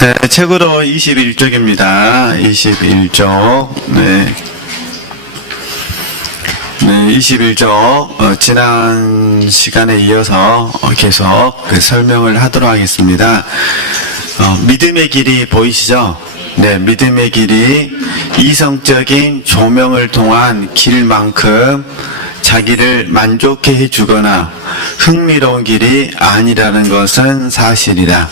네, 책으로 21쪽입니다. 21쪽. 네. 네, 21쪽. 지난 시간에 이어서 계속 설명을 하도록 하겠습니다. 믿음의 길이 보이시죠? 네, 믿음의 길이 이성적인 조명을 통한 길만큼 자기를 만족해 해주거나 흥미로운 길이 아니라는 것은 사실이다.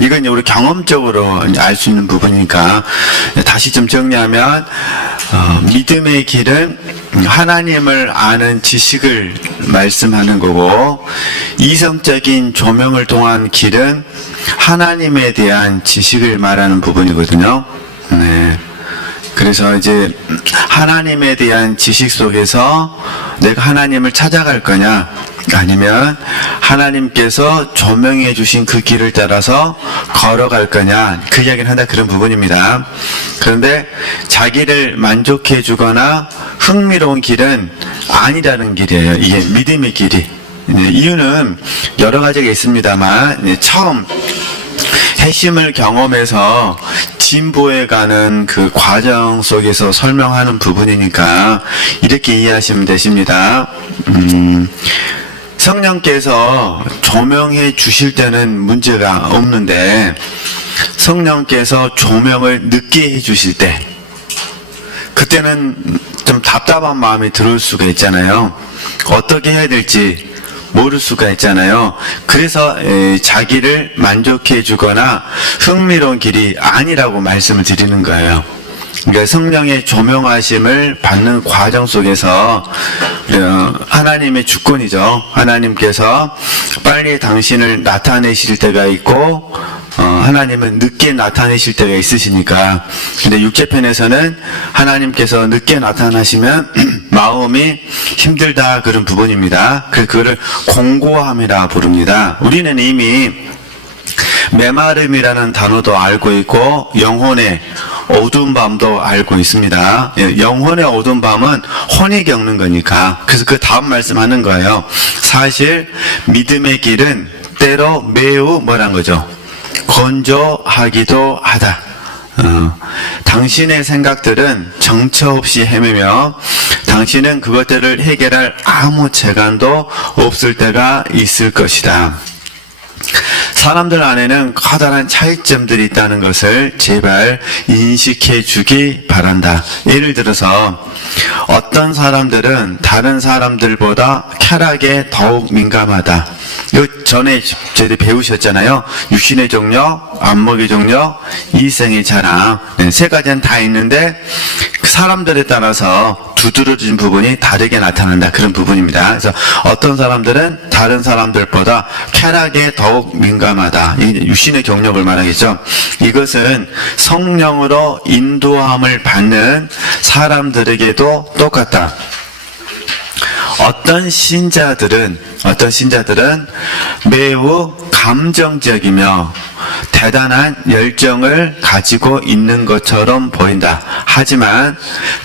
이건 우리 경험적으로 알 수 있는 부분이니까 다시 좀 정리하면 믿음의 길은 하나님을 아는 지식을 말씀하는 거고, 이성적인 조명을 통한 길은 하나님에 대한 지식을 말하는 부분이거든요. 네. 그래서 이제 하나님에 대한 지식 속에서 내가 하나님을 찾아갈 거냐, 아니면 하나님께서 조명해 주신 그 길을 따라서 걸어갈 거냐, 그 이야기를 한다, 그런 부분입니다. 그런데 자기를 만족해 주거나 흥미로운 길은 아니라는 길이에요. 이게 믿음의 길이. 이유는 여러 가지가 있습니다만, 처음 핵심을 경험해서 진보해가는 그 과정 속에서 설명하는 부분이니까 이렇게 이해하시면 되십니다. 성령께서 조명해 주실 때는 문제가 없는데, 성령께서 조명을 늦게 해 주실 때, 그때는 좀 답답한 마음이 들어올 수가 있잖아요. 어떻게 해야 될지 모를 수가 있잖아요. 그래서 자기를 만족해 주거나 흥미로운 길이 아니라고 말씀을 드리는 거예요. 그러니까 성령의 조명하심을 받는 과정 속에서 하나님의 주권이죠. 하나님께서 빨리 당신을 나타내실 때가 있고, 하나님은 늦게 나타내실 때가 있으시니까. 근데 육체편에서는 하나님께서 늦게 나타나시면 마음이 힘들다, 그런 부분입니다. 그거를 공고함이라 부릅니다. 우리는 이미 메마름이라는 단어도 알고 있고, 영혼의 어두운 밤도 알고 있습니다. 영혼의 어두운 밤은 혼이 겪는 거니까. 그래서 그 다음 말씀하는 거예요. 사실 믿음의 길은 때로 매우 뭐란 거죠? 건조하기도 하다. 당신의 생각들은 정처 없이 헤매며 당신은 그것들을 해결할 아무 재간도 없을 때가 있을 것이다. 사람들 안에는 커다란 차이점들이 있다는 것을 제발 인식해 주기 바란다. 예를 들어서 어떤 사람들은 다른 사람들보다 쾌락에 더욱 민감하다. 요 전에 저희들이 배우셨잖아요. 육신의 종력, 안목의 종력, 이생의 자랑. 네, 세 가지는 다 있는데 사람들에 따라서 두드러진 부분이 다르게 나타난다, 그런 부분입니다. 그래서 어떤 사람들은 다른 사람들보다 쾌락에 더욱 민감하다. 이 육신의 경력을 말하겠죠. 이것은 성령으로 인도함을 받는 사람들에게도 똑같다. 어떤 신자들은 매우 감정적이며 대단한 열정을 가지고 있는 것처럼 보인다. 하지만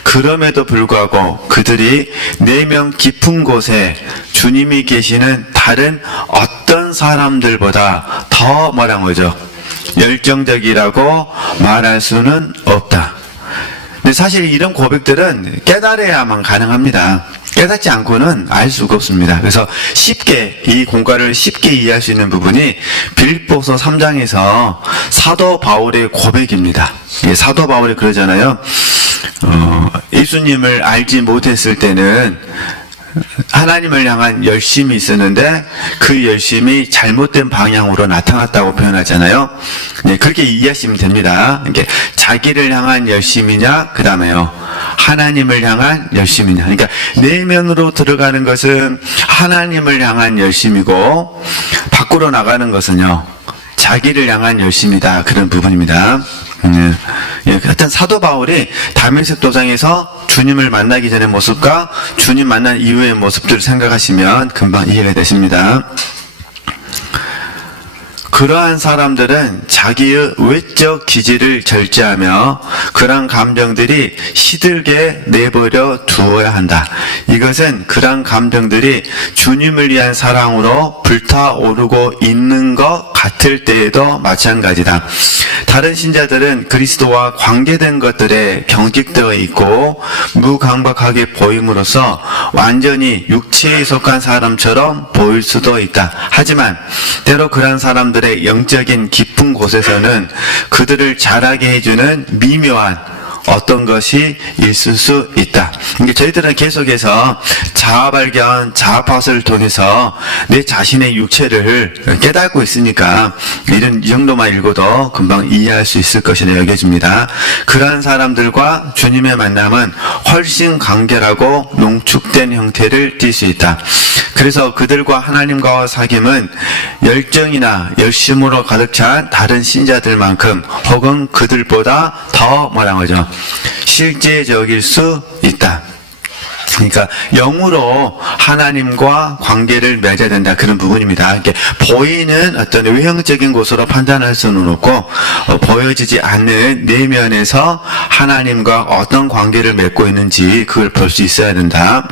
그럼에도 불구하고 그들이 내면 깊은 곳에 주님이 계시는 다른 어떤 사람들보다 더 뭐란 거죠? 열정적이라고 말할 수는 없다. 근데 사실 이런 고백들은 깨달아야만 가능합니다. 깨닫지 않고는 알 수가 없습니다. 그래서 쉽게, 이 공과를 쉽게 이해할 수 있는 부분이 빌립보서 3장에서 사도 바울의 고백입니다. 사도 바울이 그러잖아요. 예수님을 알지 못했을 때는 하나님을 향한 열심이 있었는데 그 열심이 잘못된 방향으로 나타났다고 표현하잖아요. 네, 그렇게 이해하시면 됩니다. 이게 자기를 향한 열심이냐, 그 다음에요, 하나님을 향한 열심이냐. 그러니까 내면으로 들어가는 것은 하나님을 향한 열심이고, 밖으로 나가는 것은요, 자기를 향한 열심이다, 그런 부분입니다. 하여튼 사도 바울이 다메섹 도상에서 주님을 만나기 전의 모습과 주님 만난 이후의 모습들을 생각하시면 금방 이해가 되십니다. 그러한 사람들은 자기의 외적 기질을 절제하며 그러한 감정들이 시들게 내버려 두어야 한다. 이것은 그러한 감정들이 주님을 위한 사랑으로 불타오르고 있는 것 같을 때에도 마찬가지다. 다른 신자들은 그리스도와 관계된 것들에 경직되어 있고 무감각하게 보임으로써 완전히 육체에 속한 사람처럼 보일 수도 있다. 하지만 때로 그런 사람들의 영적인 깊은 곳에서는 그들을 자라게 해주는 미묘한 어떤 것이 있을 수 있다. 저희들은 계속해서 자아발견, 자아파스를 통해서 내 자신의 육체를 깨닫고 있으니까 이 정도만 읽어도 금방 이해할 수 있을 것이라 여겨집니다. 그러한 사람들과 주님의 만남은 훨씬 간결하고 농축된 형태를 띌 수 있다. 그래서 그들과 하나님과의 사귐은 열정이나 열심으로 가득 찬 다른 신자들만큼 혹은 그들보다 더 뭐라고 하죠? 실제적일 수 있다. 그러니까 영으로 하나님과 관계를 맺어야 된다, 그런 부분입니다. 이렇게 보이는 어떤 외형적인 것으로 판단할 수는 없고 보여지지 않는 내면에서 하나님과 어떤 관계를 맺고 있는지 그걸 볼 수 있어야 된다.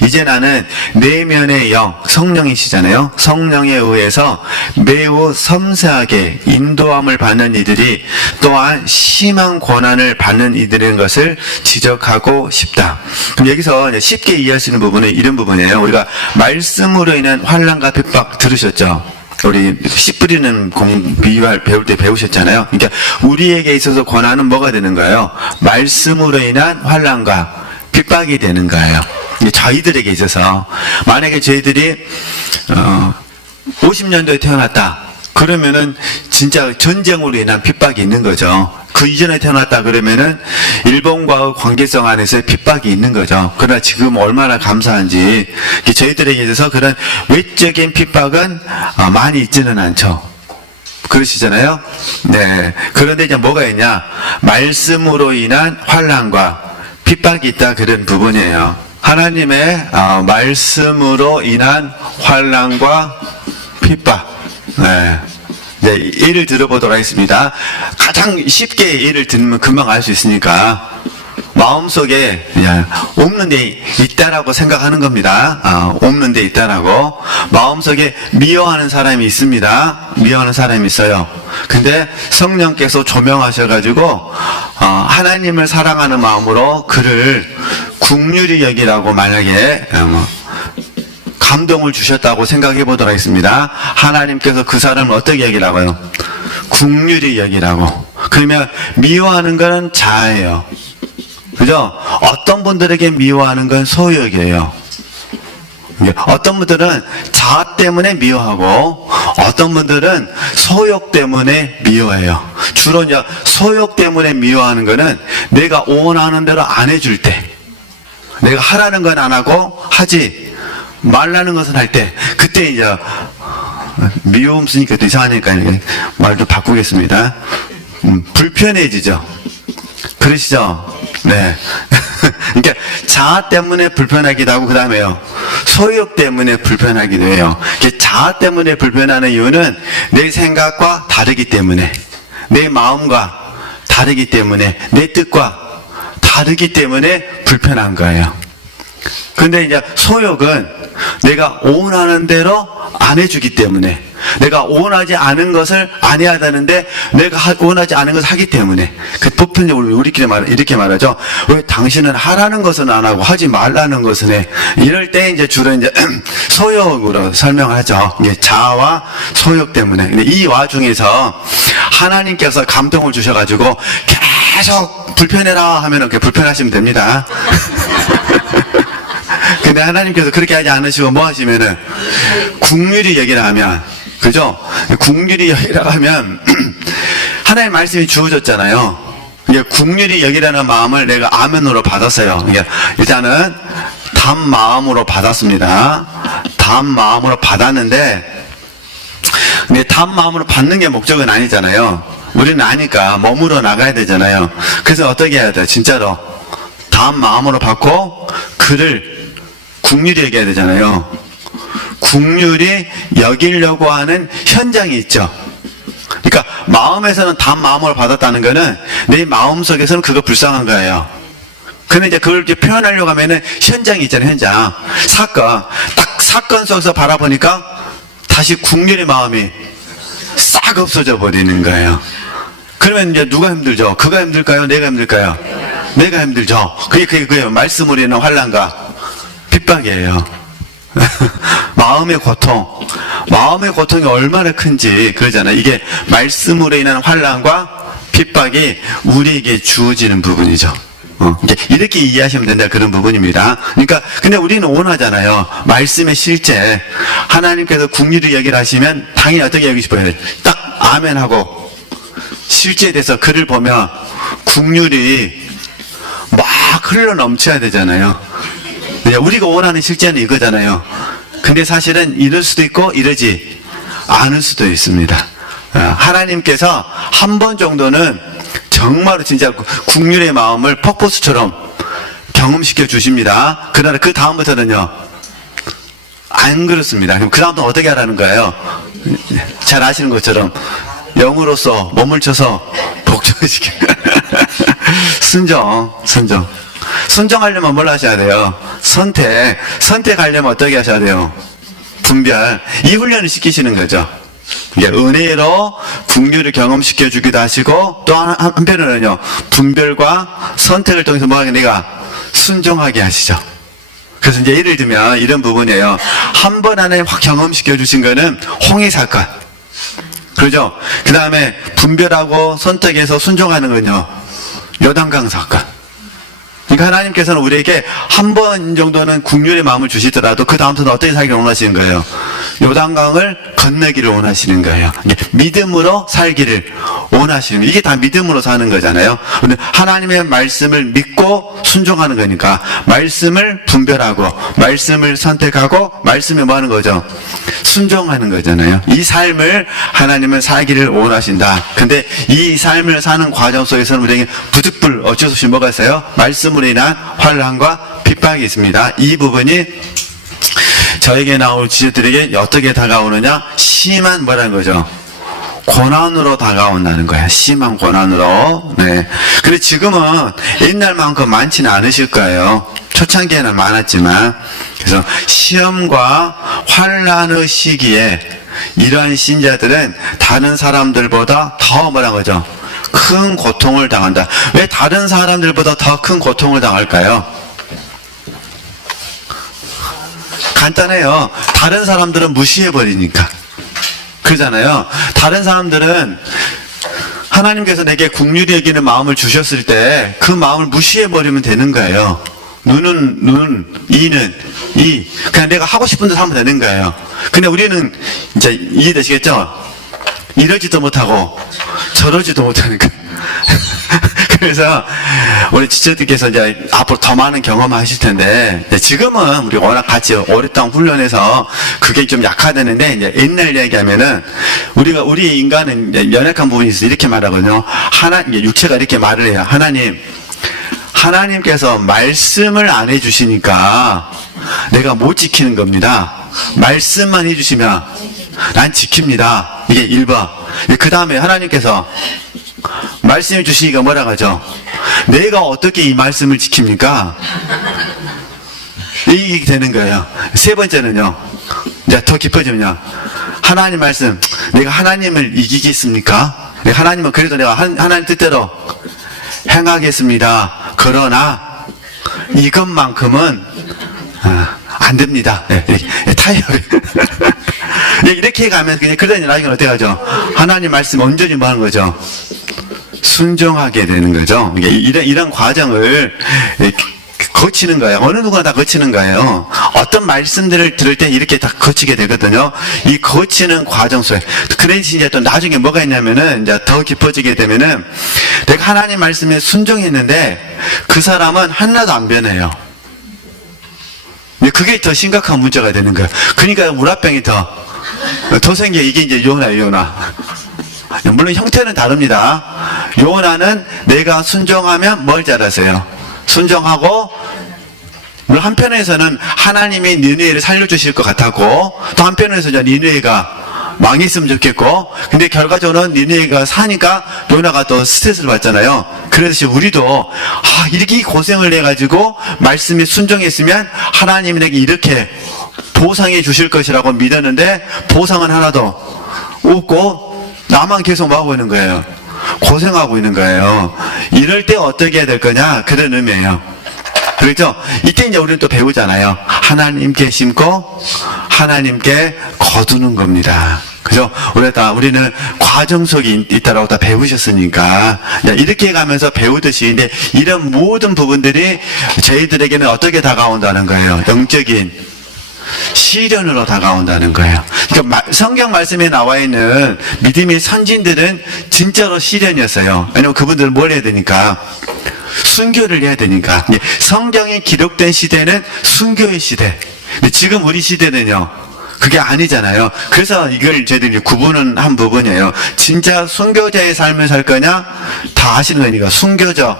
이제 나는 내면의 영, 성령이시잖아요. 성령에 의해서 매우 섬세하게 인도함을 받는 이들이 또한 심한 고난을 받는 이들인 것을 지적하고 싶다. 그럼 여기서 쉽게 이해할 수 있는 부분은 이런 부분이에요. 우리가 말씀으로 인한 환난과 핍박 들으셨죠? 우리 씨 뿌리는 비유할 배울 때 배우셨잖아요. 그러니까 우리에게 있어서 고난은 뭐가 되는 거예요? 말씀으로 인한 환난과 핍박이 되는 거예요. 저희들에게 있어서 만약에 저희들이 50년도에 태어났다 그러면은 진짜 전쟁으로 인한 핍박이 있는 거죠. 그 이전에 태어났다 그러면은 일본과의 관계성 안에서의 핍박이 있는 거죠. 그러나 지금 얼마나 감사한지 저희들에게 있어서 그런 외적인 핍박은 많이 있지는 않죠. 그러시잖아요. 네. 그런데 이제 뭐가 있냐? 말씀으로 인한 환난과 핍박이 있다, 그런 부분이에요. 하나님의 말씀으로 인한 환난과 핍박. 네. 네, 예를 들어보도록 하겠습니다. 가장 쉽게 예를 들면 금방 알 수 있으니까 마음속에 없는 데 있다라고 생각하는 겁니다. 없는 데 있다라고. 마음속에 미워하는 사람이 있습니다. 미워하는 사람이 있어요. 근데 성령께서 조명하셔가지고 하나님을 사랑하는 마음으로 그를 긍휼히 여기라고 만약에 감동을 주셨다고 생각해 보도록 하겠습니다. 하나님께서 그 사람을 어떻게 여기라고요? 긍휼히 여기라고. 그러면 미워하는 것은 자아예요. 그죠? 어떤 분들에게 미워하는 건 소욕이에요. 어떤 분들은 자아 때문에 미워하고 어떤 분들은 소욕 때문에 미워해요. 주로 이제 소욕 때문에 미워하는 거는 내가 원하는 대로 안 해줄 때, 내가 하라는 건 안 하고 하지 말라는 것은 할 때, 그때 이제 미움 쓰니까 또 이상하니까 말 좀 바꾸겠습니다. 불편해지죠. 그러시죠? 네. 그러니까 자아 때문에 불편하기도 하고, 그 다음에요, 소욕 때문에 불편하기도 해요. 자아 때문에 불편하는 이유는 내 생각과 다르기 때문에, 내 마음과 다르기 때문에, 내 뜻과 다르기 때문에 불편한 거예요. 근데 이제 소욕은 내가 원하는 대로 안 해주기 때문에, 내가 원하지 않은 것을 안 해야 되는데 내가 원하지 않은 것을 하기 때문에, 그 보편적으로 우리끼리 이렇게 말하죠. 왜 당신은 하라는 것은 안 하고 하지 말라는 것은 해? 이럴 때 이제 주로 이제 소욕으로 설명하죠. 자아와 소욕 때문에. 근데 이 와중에서 하나님께서 감동을 주셔가지고 계속 불편해라 하면은 불편하시면 됩니다. 근데 하나님께서 그렇게 하지 않으시고 뭐 하시면은 긍휼히 여기라 하면, 그죠? 긍휼히 여기라 하면 하나님 말씀이 주어졌잖아요. 긍휼히 여기라는 마음을 내가 아멘으로 받았어요. 일단은 단 마음으로 받았습니다. 단 마음으로 받았는데, 근데 단 마음으로 받는 게 목적은 아니잖아요. 우리는 아니까 머물러 나가야 되잖아요. 그래서 어떻게 해야 돼? 진짜로 단 마음으로 받고 그를 긍휼히 여겨야 되잖아요. 긍휼히 여기려고 하는 현장이 있죠. 마음에서는 단 마음으로 받았다는 거는 내 마음 속에서는 그거 불쌍한 거예요. 근데 이제 그걸 이제 표현하려고 하면은 현장이 있잖아요, 현장. 딱 사건 속에서 바라보니까 다시 국률의 마음이 싹 없어져 버리는 거예요. 그러면 이제 누가 힘들죠? 그가 힘들까요? 내가 힘들까요? 내가 힘들죠. 그게 말씀으로 인한 환난과 핍박이에요. 마음의 고통이 얼마나 큰지 그러잖아요. 이게 말씀으로 인한 환난과 핍박이 우리에게 주어지는 부분이죠. 이렇게 이해하시면 된다, 그런 부분입니다. 그러니까 근데 우리는 원하잖아요. 말씀의 실제 하나님께서 국리를 여기하시면 당연히 어떻게 여기고 싶어요? 딱 아멘하고 실제에 대해서 글을 보면 국률이 막 흘러 넘쳐야 되잖아요. 우리가 원하는 실제는 이거잖아요. 근데 사실은 이럴 수도 있고 이러지 않을 수도 있습니다. 하나님께서 한 번 정도는 정말로 진짜 국률의 마음을 폭포수처럼 경험시켜 주십니다. 그러나 그 다음부터는요, 안 그렇습니다. 그럼 그 다음부터는 어떻게 하라는 거예요? 잘 아시는 것처럼 영으로서 몸을 쳐서 복종시켜. 순종하려면 뭘 하셔야 돼요? 선택하려면 어떻게 하셔야 돼요? 분별. 이 훈련을 시키시는 거죠. 은혜로 국률을 경험시켜 주기도 하시고, 또 한편으로는요, 분별과 선택을 통해서 뭐하게 내가 순종하게 하시죠. 그래서 이제 예를 들면 이런 부분이에요. 한 번 안에 확 경험시켜 주신 거는 홍해 사건. 그러죠? 그 다음에 분별하고 선택해서 순종하는 건요, 요단강 사건. 그러니까 하나님께서는 우리에게 한 번 정도는 국률의 마음을 주시더라도 그 다음부터는 어떻게 살기를 원하시는 거예요? 요단강을 건너기를 원하시는 거예요. 믿음으로 살기를 원하시는 거예요. 이게 다 믿음으로 사는 거잖아요. 근데 하나님의 말씀을 믿고 순종하는 거니까 말씀을 분별하고 말씀을 선택하고 말씀에 뭐 하는 거죠? 순종하는 거잖아요. 이 삶을 하나님은 살기를 원하신다. 근데 이 삶을 사는 과정 속에서는 우리에게 부득불 어쩔 수 없이 뭐가 있어요? 말씀으로 인한 환난과 핍박이 있습니다. 이 부분이 저에게 나올 지체들에게 어떻게 다가오느냐? 심한 뭐라는 거죠? 고난으로 다가온다는 거야. 심한 고난으로. 네. 근데 지금은 옛날만큼 많지는 않으실 거예요. 초창기에는 많았지만. 그래서 시험과 환난의 시기에 이러한 신자들은 다른 사람들보다 더 뭐라는 거죠? 큰 고통을 당한다. 왜 다른 사람들보다 더 큰 고통을 당할까요? 간단해요. 다른 사람들은 무시해버리니까. 그러잖아요. 다른 사람들은 하나님께서 내게 긍휼히 여기는 마음을 주셨을 때 그 마음을 무시해버리면 되는 거예요. 눈은 눈, 이는 이. 그냥 내가 하고 싶은 대로 하면 되는 거예요. 근데 우리는 이제 이해되시겠죠? 이러지도 못하고 저러지도 못하는 거예요. 그래서 우리 지체들께서 이제 앞으로 더 많은 경험하실 텐데, 지금은 우리 워낙 같이 오랫동안 훈련해서 그게 좀 약화되는데, 이제 옛날 얘기하면은 우리 인간은 이제 연약한 부분이 있어서 이렇게 말하거든요. 육체가 이렇게 말을 해요. 하나님께서 말씀을 안 해주시니까 내가 못 지키는 겁니다. 말씀만 해주시면 난 지킵니다. 이게 1번. 그 다음에 하나님께서 말씀해 주시니까 뭐라고 하죠? 내가 어떻게 이 말씀을 지킵니까? 이게 되는 거예요. 세 번째는요, 이제 더 깊어지면요, 하나님 말씀, 내가 하나님을 이기겠습니까? 하나님은 그래도 내가 하나님 뜻대로 행하겠습니다. 그러나 이것만큼은 안 됩니다. 타협을. 이렇게 가면 그냥 그러니 나중에 어떻게 하죠? 하나님 말씀 온전히 뭐 하는 거죠? 순종하게 되는 거죠. 이런 과정을 거치는 거예요. 어느 누구나 다 거치는 거예요. 어떤 말씀들을 들을 때 이렇게 다 거치게 되거든요. 이 거치는 과정 속에. 그래서 이제 또 나중에 뭐가 있냐면은, 이제 더 깊어지게 되면은, 내가 하나님 말씀에 순종했는데, 그 사람은 하나도 안 변해요. 그게 더 심각한 문제가 되는 거예요. 그러니까 우라병이 더 생겨. 이게 이제 요나. 물론 형태는 다릅니다. 요나는 내가 순종하면 뭘 잘하세요? 순종하고, 물론 한편에서는 하나님이 니느웨를 살려주실 것 같았고, 또 한편에서 니느웨가 망했으면 좋겠고, 근데 결과적으로는 니네가 사니까 요나가 또 스트레스를 받잖아요. 그래서 우리도 이렇게 고생을 해가지고 말씀에 순종했으면 하나님에게 이렇게 보상해 주실 것이라고 믿었는데 보상은 하나도 없고 나만 계속 뭐하고 있는 거예요? 고생하고 있는 거예요. 이럴 때 어떻게 해야 될 거냐? 그런 의미예요. 그렇죠? 이때 이제 우리는 또 배우잖아요. 하나님께 심고 하나님께 거두는 겁니다. 그죠? 우리는 과정 속에 있다라고 다 배우셨으니까 이렇게 가면서 배우듯이, 근데 이런 모든 부분들이 저희들에게는 어떻게 다가온다는 거예요? 영적인 시련으로 다가온다는 거예요. 그러니까 성경 말씀에 나와 있는 믿음의 선진들은 진짜로 시련이었어요. 왜냐면 그분들은 뭘 해야 되니까? 순교를 해야 되니까. 성경에 기록된 시대는 순교의 시대. 근데 지금 우리 시대는요, 그게 아니잖아요. 그래서 이걸 저희들이 구분은 한 부분이에요. 진짜 순교자의 삶을 살 거냐? 다 아시는 거니까 순교자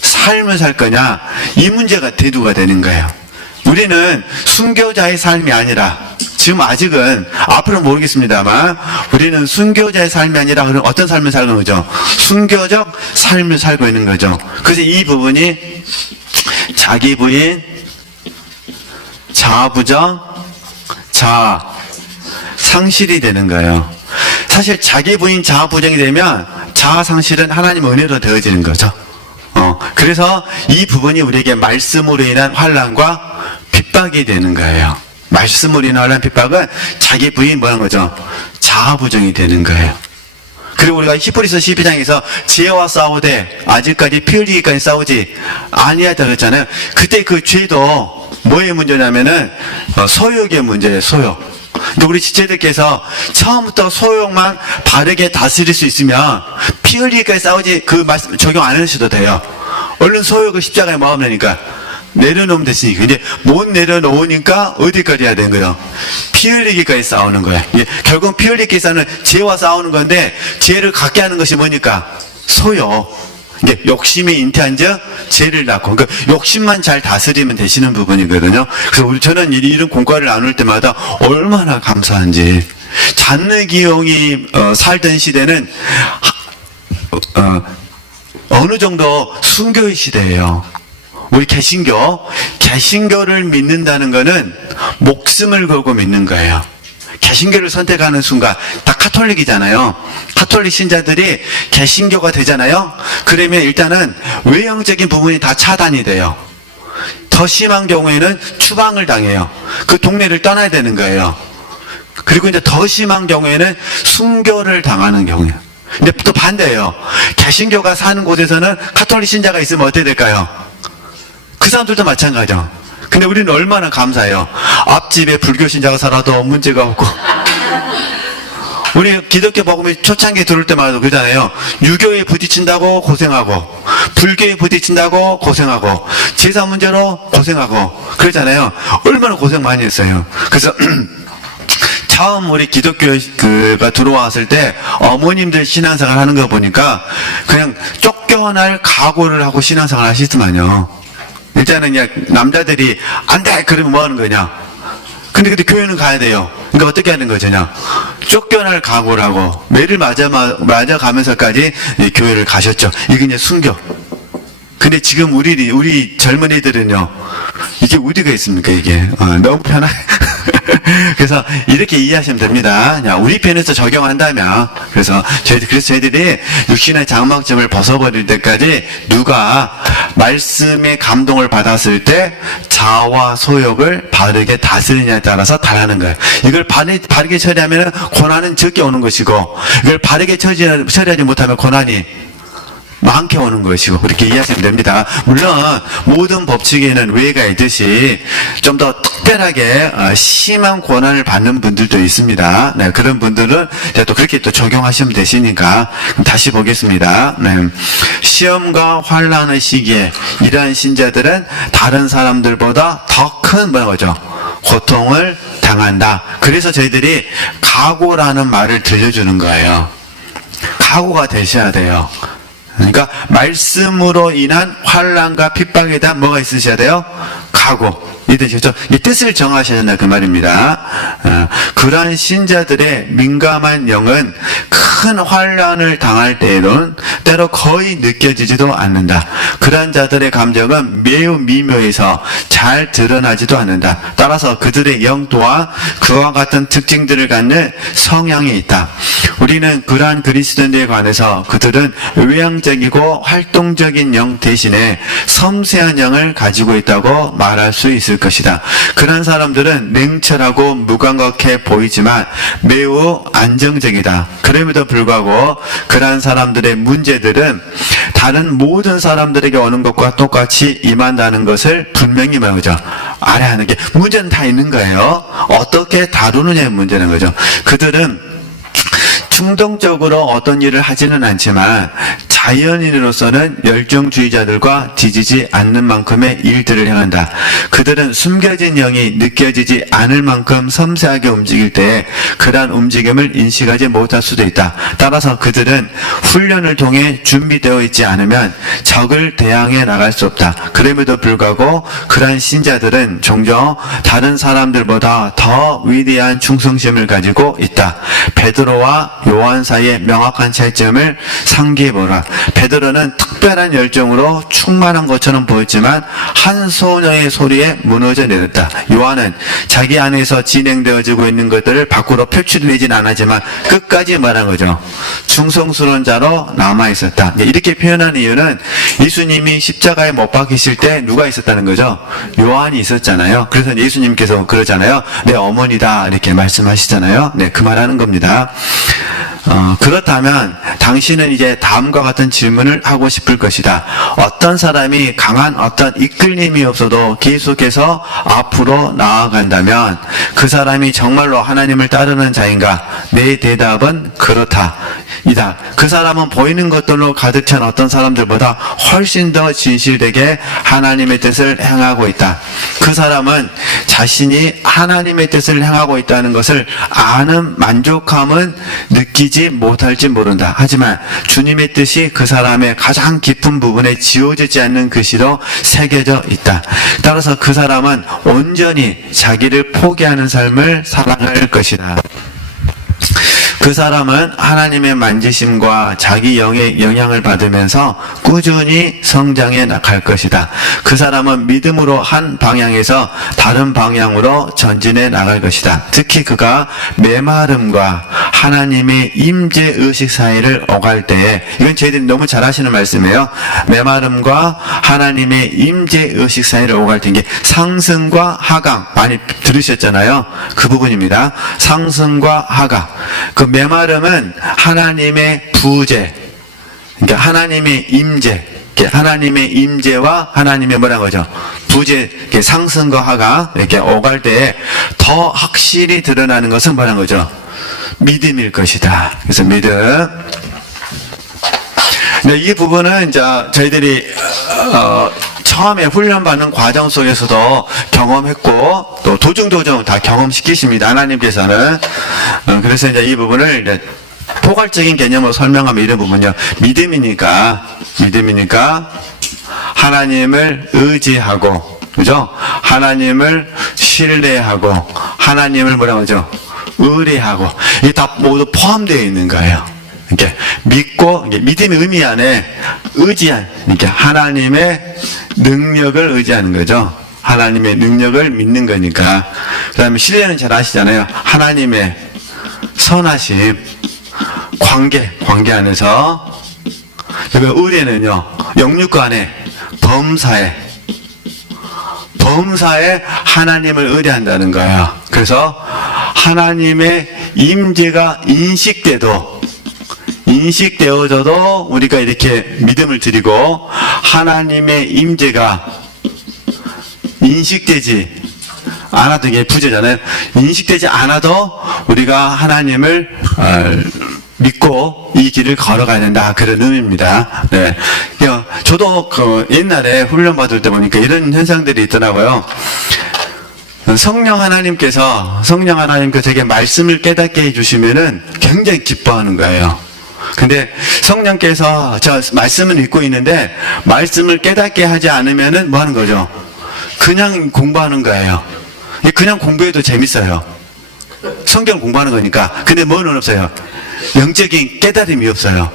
삶을 살 거냐? 이 문제가 대두가 되는 거예요. 우리는 순교자의 삶이 아니라, 지금 아직은, 앞으로는 모르겠습니다만, 우리는 순교자의 삶이 아니라, 그럼 어떤 삶을 살고 있는 거죠? 순교적 삶을 살고 있는 거죠. 그래서 이 부분이 자기 부인, 자아부정, 자아, 상실이 되는 거예요. 사실 자기 부인, 자아부정이 되면 자아 상실은 하나님의 은혜로 되어지는 거죠. 그래서 이 부분이 우리에게 말씀으로 인한 환난과 핍박이 되는 거예요. 말씀으로 인한 환난, 핍박은 자기 부인 뭐라는 거죠? 자아부정이 되는 거예요. 그리고 우리가 히브리서 12장에서 죄와 싸우되 아직까지 피 흘리기까지 싸우지 아니하다 그랬잖아요. 그때 그 죄도 뭐의 문제냐면은 소욕의 문제예요. 소욕. 근데 우리 지체들께서 처음부터 소욕만 바르게 다스릴 수 있으면 피 흘리기까지 싸우지, 그 말씀 적용 안 하셔도 돼요. 얼른 소욕을 십자가에 모아내니까 내려놓으면 됐으니까. 이제 못 내려놓으니까 어디까지 해야 되는 거예요? 피 흘리기까지 싸우는 거예요. 결국 피 흘리기까지 싸우는 죄와 싸우는 건데, 죄를 갖게 하는 것이 뭐니까? 소욕. 욕심에 잉태한 자 죄를 낳고, 그러니까 욕심만 잘 다스리면 되시는 부분이거든요. 그래서 저는 이런 공과를 나눌 때마다 얼마나 감사한지. 잔느기용이 살던 시대는 어느 정도 순교의 시대예요. 우리 개신교를 믿는다는 거는 목숨을 걸고 믿는 거예요. 개신교를 선택하는 순간 다 카톨릭이잖아요. 카톨릭 신자들이 개신교가 되잖아요. 그러면 일단은 외형적인 부분이 다 차단이 돼요. 더 심한 경우에는 추방을 당해요. 그 동네를 떠나야 되는 거예요. 그리고 이제 더 심한 경우에는 순교를 당하는 경우예요. 근데 또 반대예요. 개신교가 사는 곳에서는 카톨릭 신자가 있으면 어떻게 될까요? 그 사람들도 마찬가지죠. 근데 우리는 얼마나 감사해요. 앞집에 불교 신자가 살아도 문제가 없고. 우리 기독교 복음이 초창기에 들어올 때마다 그러잖아요. 유교에 부딪힌다고 고생하고, 불교에 부딪힌다고 고생하고, 제사 문제로 고생하고, 그러잖아요. 얼마나 고생 많이 했어요. 그래서 처음 우리 기독교가 들어왔을 때 어머님들 신앙생활 하는 거 보니까 그냥 쫓겨날 각오를 하고 신앙생활 하시더만요. 일단은 그냥 남자들이 안 돼! 그러면 뭐 하는 거냐? 근데 교회는 가야 돼요. 그러니까 어떻게 하는 거죠? 쫓겨날 각오를 하고 매를 맞아가면서까지 교회를 가셨죠. 이게 이제 순교. 근데 지금 우리 젊은이들은요, 이게 어디가 있습니까, 이게? 너무 편해. 그래서 이렇게 이해하시면 됩니다. 우리 편에서 적용한다면, 그래서 저희들이 육신의 장막점을 벗어버릴 때까지 누가 말씀의 감동을 받았을 때 자아와 소욕을 바르게 다스리냐에 따라서 달하는 거예요. 이걸 바르게 처리하면 고난은 적게 오는 것이고, 이걸 바르게 처리하지 못하면 고난이 많게 오는 것이고, 그렇게 이해하시면 됩니다. 물론 모든 법칙에는 외가 있듯이 좀 더 특별하게 심한 고난을 받는 분들도 있습니다. 네, 그런 분들은 또 그렇게 또 적용하시면 되시니까. 다시 보겠습니다. 네. 시험과 환난의 시기에 이러한 신자들은 다른 사람들보다 더 큰 뭐죠? 고통을 당한다. 그래서 저희들이 각오라는 말을 들려주는 거예요. 각오가 되셔야 돼요. 그러니까 말씀으로 인한 환난과 핍박에 대한 뭐가 있으셔야 돼요? 각오, 이 뜻이죠. 이 뜻을 정하셔야 한다 그 말입니다. 그러한 신자들의 민감한 영은 큰 환란을 당할 때에는 때로 거의 느껴지지도 않는다. 그러한 자들의 감정은 매우 미묘해서 잘 드러나지도 않는다. 따라서 그들의 영 또한 그와 같은 특징들을 갖는 성향이 있다. 우리는 그러한 그리스도인들에 관해서 그들은 외향적이고 활동적인 영 대신에 섬세한 영을 가지고 있다고 말할 수 있을 것이다. 그러한 사람들은 냉철하고 무감각해 보이지만 매우 안정적이다. 그럼에도 불구하고 그러한 사람들의 문제들은 다른 모든 사람들에게 오는 것과 똑같이 임한다는 것을 분명히 말하죠. 알아야 하는 게 문제는 다 있는 거예요. 어떻게 다루느냐의 문제는 거죠. 그들은 충동적으로 어떤 일을 하지는 않지만 자연인으로서는 열정주의자들과 뒤지지 않는 만큼의 일들을 행한다. 그들은 숨겨진 영이 느껴지지 않을 만큼 섬세하게 움직일 때 그러한 움직임을 인식하지 못할 수도 있다. 따라서 그들은 훈련을 통해 준비되어 있지 않으면 적을 대항해 나갈 수 없다. 그럼에도 불구하고 그러한 신자들은 종종 다른 사람들보다 더 위대한 충성심을 가지고 있다. 베드로와 요한 사이의 명확한 차이점을 상기해보라. 베드로는 특별한 열정으로 충만한 것처럼 보였지만 한 소녀의 소리에 무너져 내렸다. 요한은 자기 안에서 진행되어지고 있는 것들을 밖으로 표출되진 않았지만 끝까지 말한 거죠. 충성스러운 자로 남아있었다. 이렇게 표현한 이유는 예수님이 십자가에 못 박히실 때 누가 있었다는 거죠? 요한이 있었잖아요. 그래서 예수님께서 그러잖아요. 내 어머니다 이렇게 말씀하시잖아요. 네, 그 말하는 겁니다. 그렇다면 당신은 이제 다음과 같은 질문을 하고 싶을 것이다. 어떤 사람이 강한 어떤 이끌림이 없어도 계속해서 앞으로 나아간다면 그 사람이 정말로 하나님을 따르는 자인가? 내 대답은 그렇다. 이다. 그 사람은 보이는 것들로 가득 찬 어떤 사람들보다 훨씬 더 진실되게 하나님의 뜻을 행하고 있다. 그 사람은 자신이 하나님의 뜻을 행하고 있다는 것을 아는 만족함은 느끼지 못할지 모른다. 하지만 주님의 뜻이 그 사람의 가장 깊은 부분에 지워지지 않는 글씨로 새겨져 있다. 따라서 그 사람은 온전히 자기를 포기하는 삶을 살아갈 것이다. 그 사람은 하나님의 만지심과 자기 영의 영향을 받으면서 꾸준히 성장해 나갈 것이다. 그 사람은 믿음으로 한 방향에서 다른 방향으로 전진해 나갈 것이다. 특히 그가 메마름과 하나님의 임재 의식 사이를 오갈 때에, 이건 저희들이 너무 잘 하시는 말씀이에요. 메마름과 하나님의 임재 의식 사이를 오갈 때, 이게 상승과 하강 많이 들으셨잖아요. 그 부분입니다. 상승과 하강. 그 메마름은 하나님의 부재, 그러니까 하나님의 임재, 하나님의 임재와 하나님의 뭐라고 하죠? 부재, 상승과 하강 이렇게 오갈 때에 더 확실히 드러나는 것은 뭐라는 거죠? 믿음일 것이다. 그래서 믿음. 네, 이 부분은 이제 저희들이 처음에 훈련받는 과정 속에서도 경험했고 또 도중 다 경험시키십니다. 하나님께서는. 그래서 이제 이 부분을 이제 포괄적인 개념으로 설명하면 이런 부분이요. 믿음이니까 하나님을 의지하고, 그죠? 하나님을 신뢰하고, 하나님을 뭐라고 하죠? 의뢰하고, 이게 다 모두 포함되어 있는 거예요. 이렇게 믿고, 믿음의 의미 안에 의지한, 이렇게 하나님의 능력을 의지하는 거죠. 하나님의 능력을 믿는 거니까. 그 다음에 신뢰는 잘 아시잖아요. 하나님의 선하심, 관계 안에서. 그리고 의뢰는요, 영육과 안에 범사에 하나님을 의뢰한다는 거예요. 그래서 하나님의 임재가 인식되어져도 우리가 이렇게 믿음을 드리고, 하나님의 임재가 인식되지 않아도, 이게 부재잖아요. 인식되지 않아도 우리가 하나님을 믿고 이 길을 걸어가야 된다. 그런 의미입니다. 네. 저도 옛날에 훈련 받을 때 보니까 이런 현상들이 있더라고요. 성령 하나님께서 제게 말씀을 깨닫게 해주시면은 굉장히 기뻐하는 거예요. 근데 성령께서 저 말씀을 읽고 있는데 말씀을 깨닫게 하지 않으면은 뭐 하는 거죠? 그냥 공부하는 거예요. 그냥 공부해도 재밌어요. 성경 공부하는 거니까. 근데 뭐는 없어요? 영적인 깨달음이 없어요.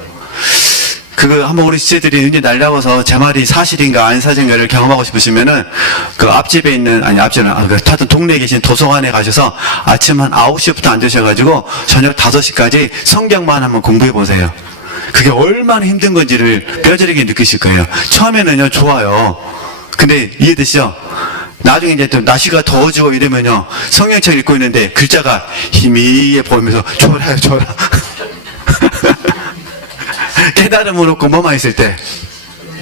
그거 한번 우리 시체들이 눈이 날려와서 제 말이 사실인가 안 사실인가를 경험하고 싶으시면은 그 앞집에 있는, 아니 앞집은, 하여튼 동네에 계신 도서관에 가셔서 아침 한 9시부터 앉으셔가지고 저녁 5시까지 성경만 한번 공부해 보세요. 그게 얼마나 힘든 건지를 뼈저리게 느끼실 거예요. 처음에는요, 좋아요. 근데 이해되시죠? 나중에 이제 또 날씨가 더워지고 이러면요, 성경책 읽고 있는데 글자가 희미해 보이면서 좋아요, 좋아. 깨달음을 얻고 뭐만 있을 때?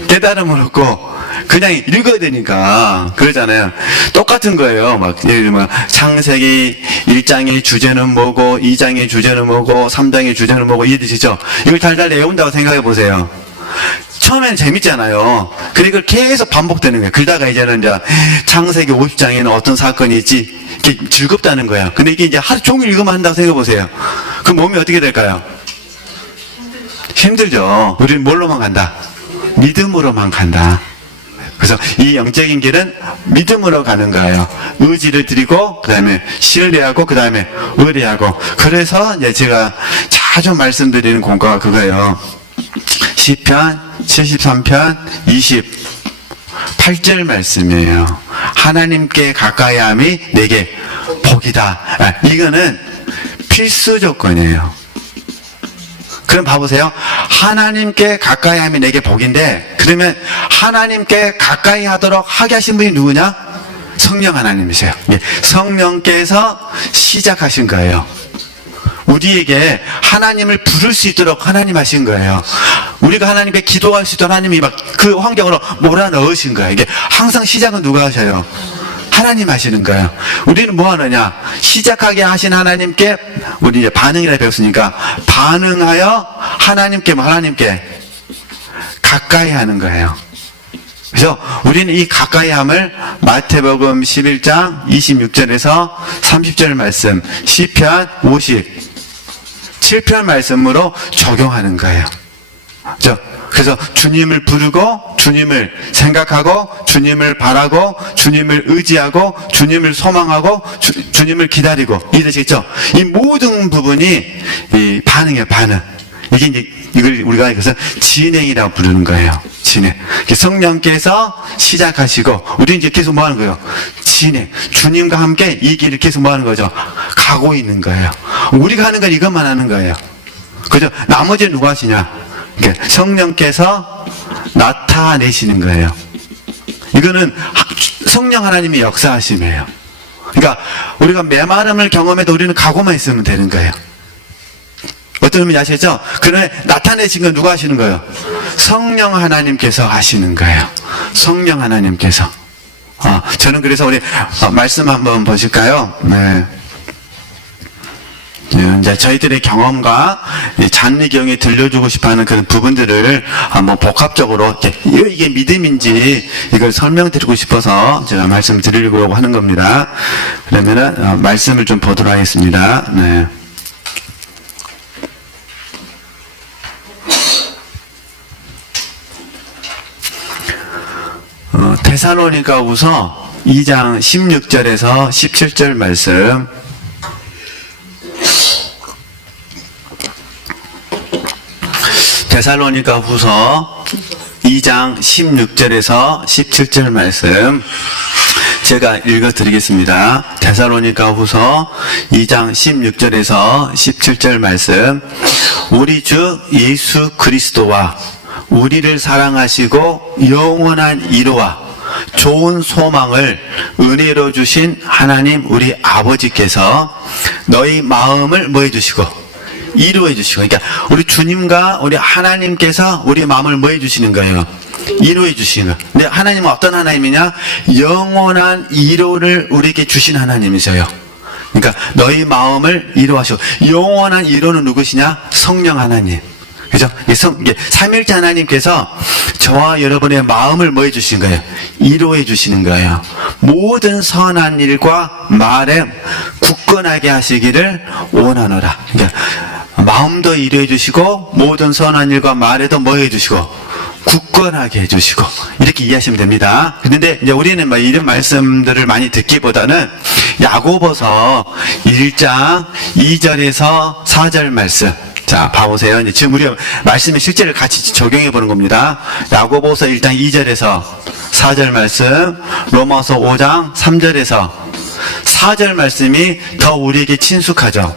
깨달음을 얻고 그냥 읽어야 되니까 그러잖아요. 똑같은 거예요. 막 예를 들면 창세기 1장의 주제는 뭐고 2장의 주제는 뭐고 3장의 주제는 뭐고 이해되시죠? 이걸 달달 외운다고 생각해 보세요. 처음에는 재밌잖아요. 근데 이걸 계속 반복되는 거예요. 그러다가 이제는 이제 창세기 50장에는 어떤 사건이 있지? 이게 즐겁다는 거예요. 근데 이게 이제 하루 종일 읽으면 한다고 생각해 보세요. 그럼 몸이 어떻게 될까요? 힘들죠. 우리는 뭘로만 간다? 믿음으로만 간다. 그래서 이 영적인 길은 믿음으로 가는 거예요. 의지를 드리고, 그 다음에 신뢰하고, 그 다음에 의뢰하고. 그래서 이제 제가 자주 말씀드리는 공과가 그거예요. 시편 73편 28절 말씀이에요. 하나님께 가까이함이 내게 복이다. 이거는 필수 조건이에요. 그럼 봐보세요. 하나님께 가까이 함이 내게 복인데, 그러면 하나님께 가까이 하도록 하게 하신 분이 누구냐? 성령 하나님이세요. 성령께서 시작하신 거예요. 우리에게 하나님을 부를 수 있도록 하나님 하신 거예요. 우리가 하나님께 기도할 수 있도록 하나님이 막 그 환경으로 몰아넣으신 거예요. 이게 항상 시작은 누가 하셔요? 하나님 하시는 거예요. 우리는 뭐 하느냐? 시작하게 하신 하나님께, 우리 이제 반응이라 배웠으니까, 반응하여 하나님께 가까이 하는 거예요. 그래서 우리는 이 가까이 함을 마태복음 11장 26절에서 30절 말씀, 시편 57편 말씀으로 적용하는 거예요. 그래서 주님을 부르고, 주님을 생각하고, 주님을 바라고, 주님을 의지하고, 주님을 소망하고, 주님을 기다리고, 이해되시겠죠? 이 모든 부분이 이 반응이에요, 반응. 이게 이제 이걸 우리가 그래서 진행이라고 부르는 거예요. 진행. 성령께서 시작하시고, 우리 이제 계속 뭐 하는 거예요? 진행. 주님과 함께 이 길을 계속 뭐 하는 거죠? 가고 있는 거예요. 우리가 하는 건 이것만 하는 거예요. 그죠? 나머지는 누가 하시냐? 성령께서 나타내시는 거예요. 이거는 성령 하나님의 역사하심이에요. 그러니까 우리가 메마름을 경험해도 우리는 가고만 있으면 되는 거예요. 어떤 의미인지 아시겠죠? 그러나 나타내신 건 누가 하시는 거예요? 성령 하나님께서 하시는 거예요. 성령 하나님께서. 저는 그래서 우리 말씀 한번 보실까요? 네. 이제 저희들의 경험과 잔리경에 들려주고 싶어하는 그런 부분들을 한번 복합적으로 이게 믿음인지 이걸 설명드리고 싶어서 제가 말씀드리려고 하는 겁니다. 그러면은 말씀을 좀 보도록 하겠습니다. 네. 데살로니가후서 2장 16절에서 17절 말씀. 데살로니가후서 2장 16절에서 17절 말씀 제가 읽어드리겠습니다. 데살로니가후서 2장 16절에서 17절 말씀. 우리 주 예수 그리스도와 우리를 사랑하시고 영원한 위로와 좋은 소망을 은혜로 주신 하나님 우리 아버지께서 너희 마음을 뭐 해주시고 이루어 주시고, 그러니까 우리 주님과 우리 하나님께서 우리 마음을 뭐 해주시는 거예요? 이루어 주시는 거예요. 근데 하나님은 어떤 하나님이냐? 영원한 위로를 우리에게 주신 하나님이세요. 그러니까 너희 마음을 이루하시고, 영원한 위로는 누구시냐? 성령 하나님. 그죠? 이게 삼일째 하나님께서 저와 여러분의 마음을 뭐 해주신 거예요? 이루어 주시는 거예요. 모든 선한 일과 말에 굳건하게 하시기를 원하노라. 그러니까 마음도 이루어 주시고 모든 선한 일과 말에도 뭐 해주시고 굳건하게 해주시고 이렇게 이해하시면 됩니다. 그런데 이제 우리는 뭐 이런 말씀들을 많이 듣기보다는 야고보서 1장 2절에서 4절 말씀. 자, 봐보세요. 이제 지금 우리 말씀의 실제를 같이 적용해 보는 겁니다. 야고보서 1장 2절에서 4절 말씀, 로마서 5장 3절에서 4절 말씀이 더 우리에게 친숙하죠.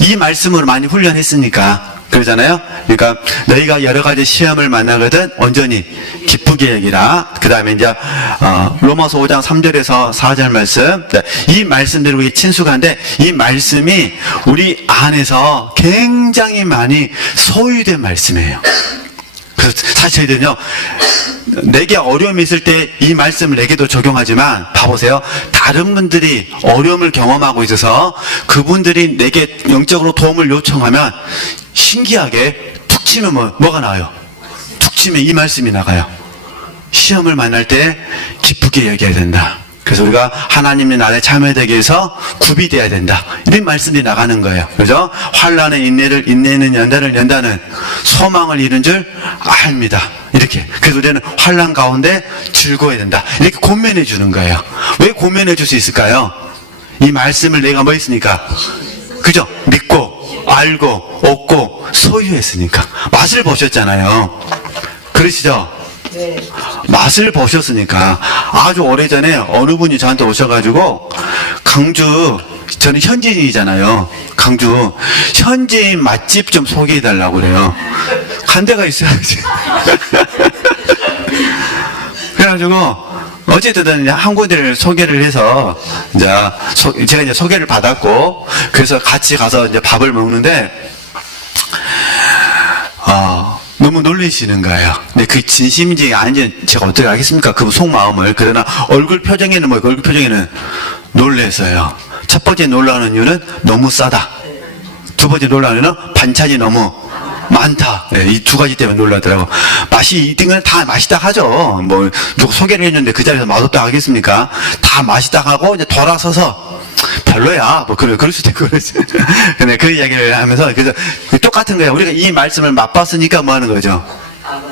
이 말씀으로 많이 훈련했으니까 그러잖아요. 그러니까 너희가 여러 가지 시험을 만나거든 온전히 기쁘게 여기라. 그 다음에 이제 로마서 5장 3절에서 4절 말씀. 이 말씀들이 우리 친숙한데 이 말씀이 우리 안에서 굉장히 많이 소유된 말씀이에요. 그래서 사실 저희들은요, 내게 어려움이 있을 때 이 말씀을 내게도 적용하지만 봐보세요. 다른 분들이 어려움을 경험하고 있어서 그분들이 내게 영적으로 도움을 요청하면 신기하게 툭 치면 뭐가 나와요? 툭 치면 이 말씀이 나가요. 시험을 만날 때 기쁘게 여겨야 된다. 그래서 우리가 하나님의 나라에 참여되기 위해서 구비되어야 된다. 이런 말씀이 나가는 거예요. 그죠? 환난의 인내를, 인내는 연단을 연다는 소망을 이룬 줄 압니다. 이렇게. 그래서 우리는 환난 가운데 즐거워야 된다. 이렇게 권면해 주는 거예요. 왜 권면해 줄 수 있을까요? 이 말씀을 내가 뭐 했으니까? 그죠? 믿고, 알고, 얻고, 소유했으니까. 맛을 보셨잖아요. 그러시죠? 네. 맛을 보셨으니까. 아주 오래전에 어느 분이 저한테 오셔가지고 강주, 저는 현지인이잖아요. 강주 현지인 맛집 좀 소개해달라고 그래요. 한 대가 있어야지. 그래가지고 어쨌든 한 군데를 소개를 해서 제가 이제 소개를 받았고, 그래서 같이 가서 이제 밥을 먹는데 너무 놀리시는 거예요. 근데 그 진심인지 아닌지 제가 어떻게 알겠습니까? 그 속마음을. 그러나 얼굴 표정에는 얼굴 표정에는 놀랬어요. 첫 번째 놀라는 이유는 너무 싸다. 두 번째 놀라는 이유는 반찬이 너무 많다. 네, 이 두 가지 때문에 놀라더라고. 맛이 이등은 다 맛있다 하죠. 뭐 누구 소개를 했는데 그 자리에서 맛없다 하겠습니까? 다 맛있다 하고 이제 돌아서서 별로야. 뭐 그럴 수도 있고 그러지. 근데 그 이야기를 하면서 그래서 똑같은 거예요. 우리가 이 말씀을 맛봤으니까 뭐 하는 거죠?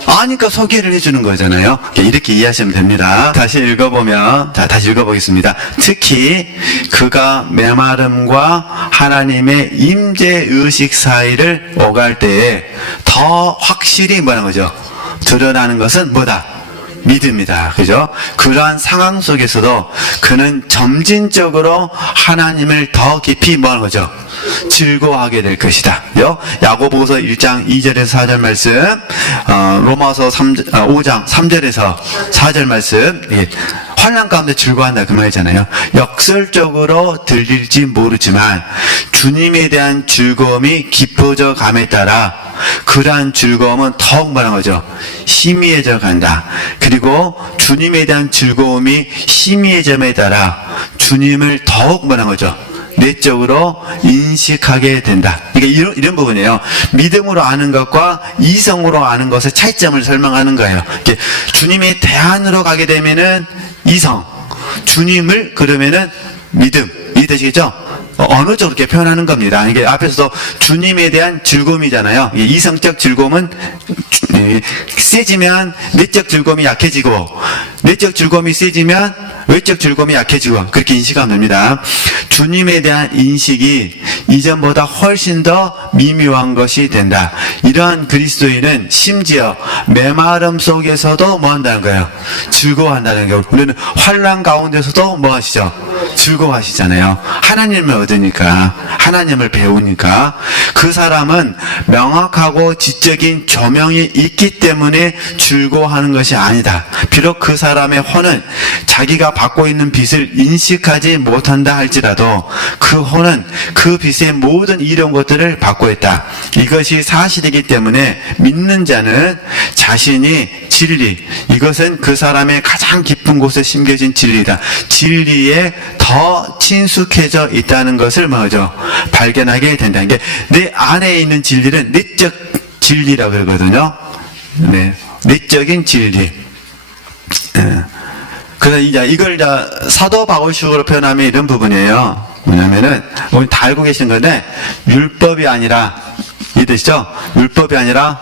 아니까 소개를 해주는 거잖아요. 이렇게 이해하시면 됩니다. 다시 읽어보면, 자, 다시 읽어보겠습니다. 특히 그가 메마름과 하나님의 임재의식 사이를 오갈 때에 더 확실히 뭐라는 거죠? 드러나는 것은 뭐다? 믿음이다. 그죠? 그러한 상황 속에서도 그는 점진적으로 하나님을 더 깊이 뭐 하는 거죠? 즐거워하게 될 것이다. 야고보서 1장 2절에서 4절 말씀, 로마서 5장 3절에서 4절 말씀, 환난 가운데 즐거워한다 그 말이잖아요. 역설적으로 들릴지 모르지만 주님에 대한 즐거움이 깊어져 감에 따라 그러한 즐거움은 더욱 뭐라는 거죠? 희미해져 간다. 그리고 주님에 대한 즐거움이 희미해짐에 따라 주님을 더욱 뭐라는 거죠? 내적으로 인식하게 된다. 그러니까 이런 부분이에요. 믿음으로 아는 것과 이성으로 아는 것의 차이점을 설명하는 거예요. 주님의 대안으로 가게 되면은 이성, 주님을 그러면은 믿음. 이해되시겠죠? 어느 쪽으로 이렇게 표현하는 겁니다. 이게 앞에서도 주님에 대한 즐거움이잖아요. 이성적 즐거움은 세지면 내적 즐거움이 약해지고, 내적 즐거움이 세지면 외적 즐거움이 약해지고, 그렇게 인식하면 됩니다. 주님에 대한 인식이 이전보다 훨씬 더 미묘한 것이 된다. 이러한 그리스도인은 심지어 메마름 속에서도 뭐 한다는 거예요? 즐거워한다는 거예요. 우리는 환난 가운데서도 뭐 하시죠? 즐거워하시잖아요. 하나님을 얻으니까, 하나님을 배우니까. 그 사람은 명확하고 지적인 조명이 있기 때문에 즐거워하는 것이 아니다. 비록 그 사람의 혼은 자기가 받고 있는 빚을 인식하지 못한다 할지라도 그 혼은 그 빚의 모든 이런 것들을 받고 있다. 이것이 사실이기 때문에 믿는 자는 자신이 진리, 이것은 그 사람의 가장 깊은 곳에 심겨진 진리다. 진리에 더 친숙해져 있다는 것을 뭐죠? 발견하게 된다. 이게 내 안에 있는 진리는 내적 진리라고 그러거든요. 네, 내적인 진리. 그래서 이제 이걸 사도 바울식으로 표현하면 이런 부분이에요. 뭐냐면은 우리 다 알고 계신 건데, 율법이 아니라, 이해되시죠? 율법이 아니라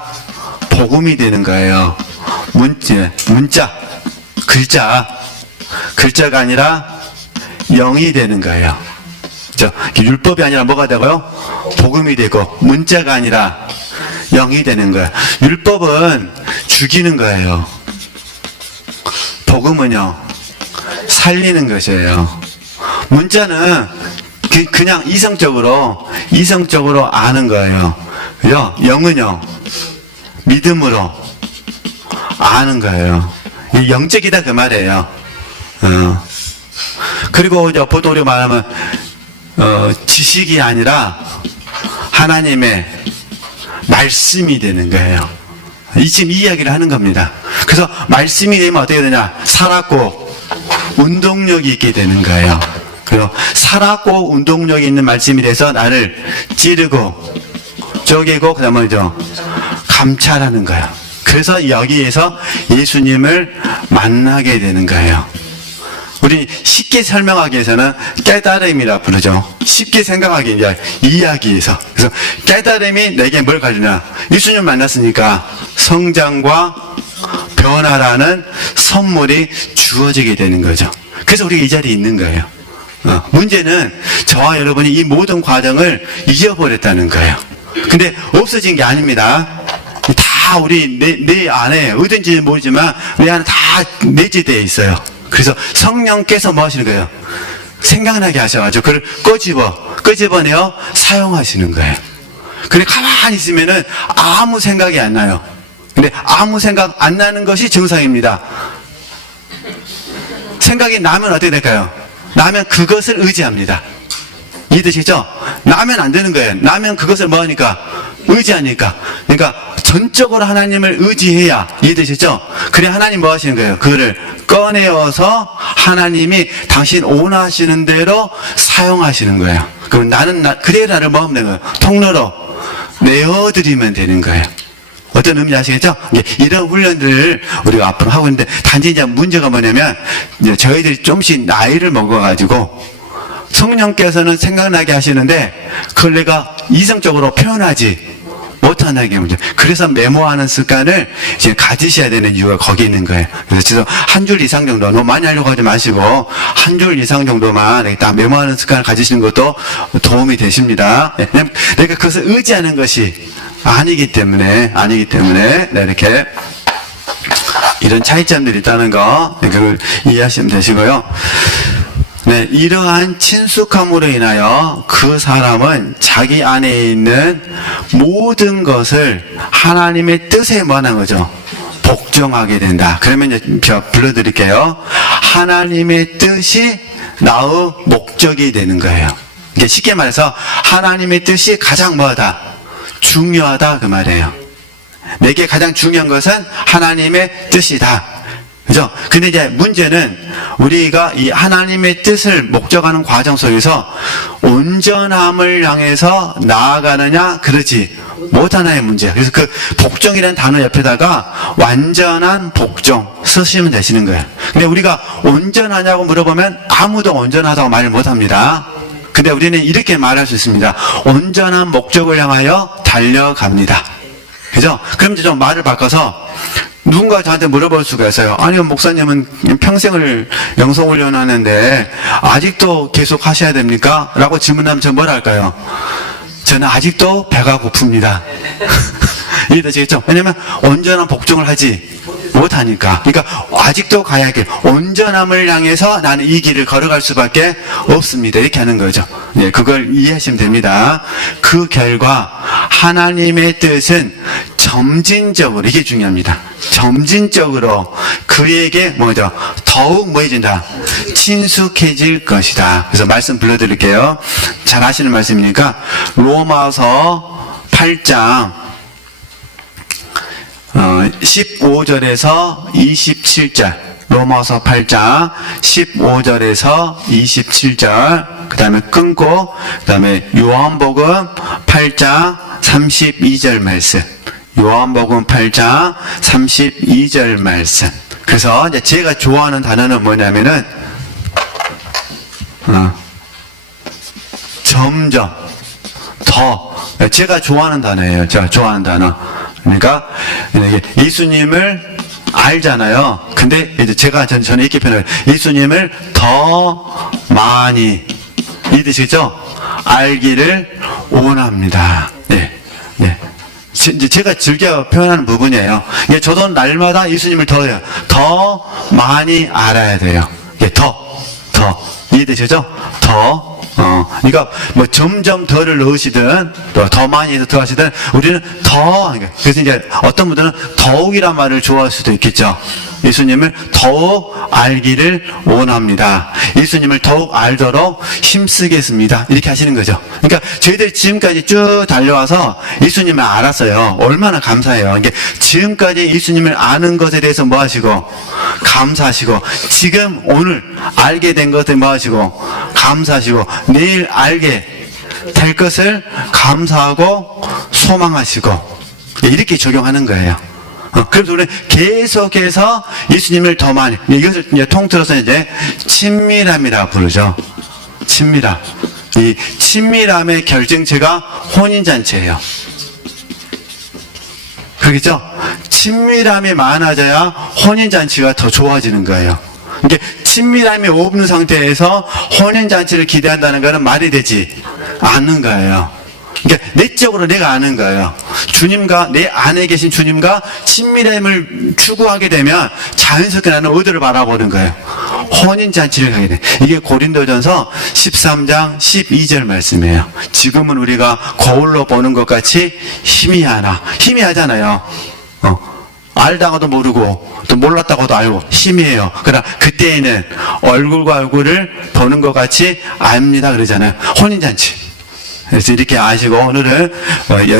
복음이 되는 거예요. 문자, 글자가 아니라 영이 되는 거예요. 율법이 아니라 뭐가 되고요? 복음이 되고, 문자가 아니라 영이 되는 거예요. 율법은 죽이는 거예요. 복음은요, 살리는 것이에요. 문자는 그냥 이성적으로 아는 거예요. 영은요, 믿음으로 아는 거예요. 영적이다 그 말이에요. 그리고 이제 보통 우리가 말하면 지식이 아니라 하나님의 말씀이 되는 거예요. 지금 이 이야기를 하는 겁니다. 그래서 말씀이 되면 어떻게 되냐? 살았고 운동력이 있게 되는 거예요. 그리고 살았고 운동력이 있는 말씀이 돼서 나를 찌르고 쪼개고 그다음에 감찰하는 거예요. 그래서 여기에서 예수님을 만나게 되는 거예요. 우리 쉽게 설명하기 위해서는 깨달음이라 부르죠. 쉽게 생각하기 위해 이야기에서. 그래서 깨달음이 내게 뭘 가지냐? 예수님 만났으니까 성장과 변화라는 선물이 주어지게 되는 거죠. 그래서 우리가 이 자리에 있는 거예요. 문제는 저와 여러분이 이 모든 과정을 잊어버렸다는 거예요. 근데 없어진 게 아닙니다. 다 우리 내 안에 어딘지 모르지만 내 안에 다 내재되어 있어요. 그래서 성령께서 뭐 하시는 거예요? 생각나게 하셔가지고 그걸 끄집어내어 사용하시는 거예요. 근데 가만히 있으면은 아무 생각이 안 나요. 근데 아무 생각 안 나는 것이 정상입니다. 생각이 나면 어떻게 될까요? 나면 그것을 의지합니다. 이해되시죠? 나면 안 되는 거예요. 나면 그것을 뭐 하니까? 의지하니까. 그러니까 전적으로 하나님을 의지해야, 이해되시죠? 그래 하나님 뭐 하시는 거예요? 그거를 꺼내어서 하나님이 당신 원하시는 대로 사용하시는 거예요. 그럼 그대로 나를 뭐 하면 되는 거예요? 통로로 내어드리면 되는 거예요. 어떤 의미 아시겠죠? 이런 훈련들을 우리가 앞으로 하고 있는데, 단지 이제 문제가 뭐냐면, 이제 저희들이 좀씩 나이를 먹어가지고, 성령께서는 생각나게 하시는데, 그걸 내가 이성적으로 표현하지 못한다는 게 문제. 그래서 메모하는 습관을 이제 가지셔야 되는 이유가 거기 있는 거예요. 그래서 한 줄 이상 정도, 너무 많이 하려고 하지 마시고, 한 줄 이상 정도만 딱 메모하는 습관을 가지시는 것도 도움이 되십니다. 내가 그것을 의지하는 것이 아니기 때문에, 네, 이렇게, 이런 차이점들이 있다는 거, 그걸 이해하시면 되시고요. 네, 이러한 친숙함으로 인하여 그 사람은 자기 안에 있는 모든 것을 하나님의 뜻에 뭐하는 거죠? 복종하게 된다. 그러면 이제 불러드릴게요. 하나님의 뜻이 나의 목적이 되는 거예요. 이게 쉽게 말해서 하나님의 뜻이 가장 뭐하다? 중요하다 그 말이에요. 내게 가장 중요한 것은 하나님의 뜻이다. 그죠? 근데 이제 문제는 우리가 이 하나님의 뜻을 목적하는 과정 속에서 온전함을 향해서 나아가느냐, 그러지 못하나의 문제야. 그래서 그 복종이라는 단어 옆에다가 완전한 복종 쓰시면 되시는 거예요. 근데 우리가 온전하냐고 물어보면 아무도 온전하다고 말을 못합니다. 근데 우리는 이렇게 말할 수 있습니다. 온전한 목적을 향하여 달려갑니다. 그죠? 그럼 이제 좀 말을 바꿔서 누군가 저한테 물어볼 수가 있어요. 아니, 목사님은 평생을 영성훈련하는데 아직도 계속 하셔야 됩니까? 라고 질문하면 저 뭐라 할까요? 저는 아직도 배가 고픕니다. 이해되시겠죠? 왜냐면 온전한 복종을 하지 못하니까. 그러니까 아직도 가야 할 길, 온전함을 향해서 나는 이 길을 걸어갈 수밖에 없습니다. 이렇게 하는 거죠. 네, 그걸 이해하시면 됩니다. 그 결과 하나님의 뜻은 점진적으로, 이게 중요합니다. 점진적으로 그에게 뭐죠? 더욱 뭐해진다? 친숙해질 것이다. 그래서 말씀 불러드릴게요. 잘 아시는 말씀이니까 로마서 8장 15절에서 27절, 로마서 8장 15절에서 27절, 그 다음에 끊고, 그 다음에 요한복음 8장 32절 말씀, 요한복음 8장 32절 말씀. 그래서 이제 제가 좋아하는 단어는 뭐냐면은 점점 더, 제가 좋아하는 단어예요. 제가 좋아하는 단어. 그러니까 예수님을 알잖아요. 근데 이제 제가 전에 이렇게 표현해요. 예수님을 더 많이 이해되시죠? 알기를 원합니다. 네, 네. 이제 제가 즐겨 표현하는 부분이에요. 저도 날마다 예수님을 더 많이 알아야 돼요. 더 이해되시죠? 그러니까 뭐 점점 더를 넣으시든 또 더 많이 해서 더 하시든 우리는 그래서 이제 어떤 분들은 더욱이란 말을 좋아할 수도 있겠죠. 예수님을 더욱 알기를 원합니다. 예수님을 더욱 알도록 힘쓰겠습니다. 이렇게 하시는 거죠. 그러니까 저희들이 지금까지 쭉 달려와서 예수님을 알았어요. 얼마나 감사해요. 이게 지금까지 예수님을 아는 것에 대해서 뭐 하시고 감사하시고, 지금 오늘 알게 된 것에 뭐 하시고 감사하시고, 내일 알게 될 것을 감사하고 소망하시고, 이렇게 적용하는 거예요. 그래서 우리는 계속해서 예수님을 더 많이, 이것을 이제 통틀어서 이제 친밀함이라고 부르죠. 친밀함. 이 친밀함의 결정체가 혼인잔치예요. 그렇겠죠? 친밀함이 많아져야 혼인잔치가 더 좋아지는 거예요. 이게 친밀함이 없는 상태에서 혼인잔치를 기대한다는 것은 말이 되지 않는 거예요. 그러니까 내적으로 내가 아는 거예요. 주님과, 내 안에 계신 주님과 친밀함을 추구하게 되면 자연스럽게 나는 어디를 바라보는 거예요? 혼인잔치를 하게 돼. 이게 고린도전서 13장 12절 말씀이에요. 지금은 우리가 거울로 보는 것 같이 희미하잖아요. 알다가도 모르고 또 몰랐다가도 알고 희미해요. 그러나 그때에는 얼굴과 얼굴을 보는 것 같이 압니다 그러잖아요. 혼인잔치. 그래서 이렇게 아시고 오늘은